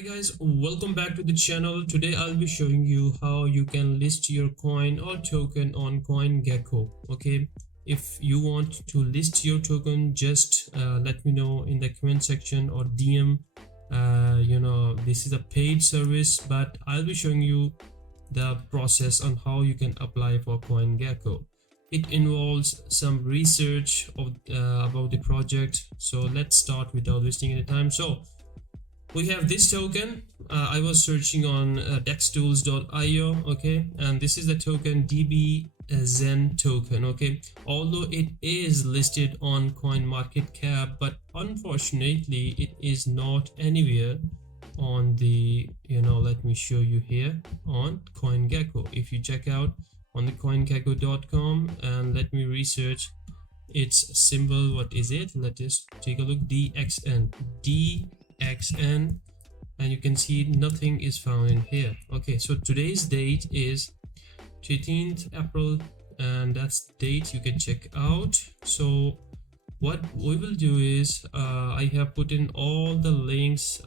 Hi guys, welcome back to the channel. Today I'll be showing you how you can list your coin or token on Coingecko. Okay, if you want to list your token, just let me know in the comment section or DM. This is a paid service, but I'll be showing you the process on how you can apply for Coingecko. It involves some research about the project. So let's start without wasting any time. So we have this token. I was searching on dextools.io. Okay, and this is the token DB Zen token. Okay, although it is listed on CoinMarketCap, but unfortunately it is not anywhere on the let me show you here on Coingecko. If you check out on the coingecko.com and let me research its symbol, what is it? Let us take a look. DXN, and you can see nothing is found in here. Okay, so today's date is 13th April, and that's the date you can check out. So what we will do is I have put in all the links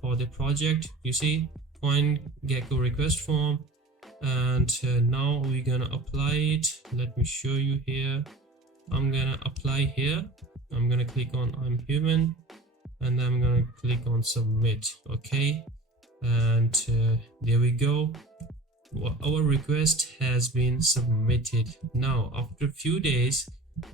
for the project. You see Coingecko request form, and now we're gonna apply it. Let me show you here. I'm gonna apply here. I'm gonna click on I'm human, and I'm gonna click on submit. Okay, and there we go. Our request has been submitted. Now after a few days,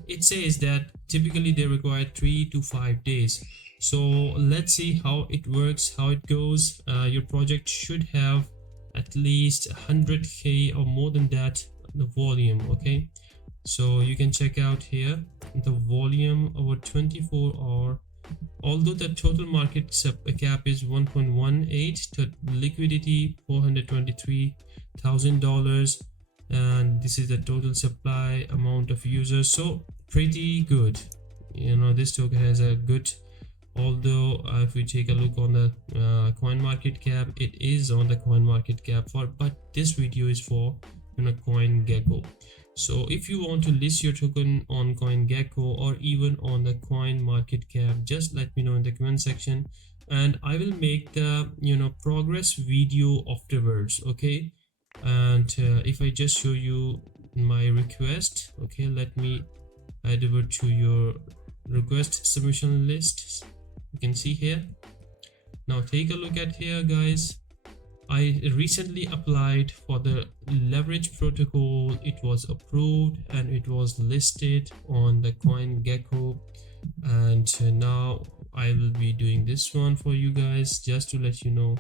it says that typically they require 3 to 5 days. So let's see how it works, how it goes. Your project should have at least 100k or more than that, the volume. Okay, so you can check out here the volume over 24 hour. Although the total market cap is 1.18, the liquidity $423,000, and this is the total supply amount of users. So pretty good. This token has a good. Although if we take a look on the coin market cap, it is on the coin market cap but this video is for Coingecko. So if you want to list your token on Coingecko or even on the coin market cap, just let me know in the comment section, and I will make the progress video afterwards. Okay, and if I just show you my request, okay, let me head over to your request submission list. You can see here. Now take a look at here, guys. I recently applied for the leverage protocol. It was approved and it was listed on the Coingecko, and now I will be doing this one for you guys just to let you know.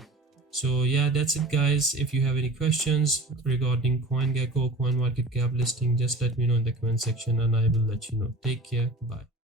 So yeah, that's it guys. If you have any questions regarding Coingecko, coin market cap listing, just let me know in the comment section and I will let you know. Take care. Bye.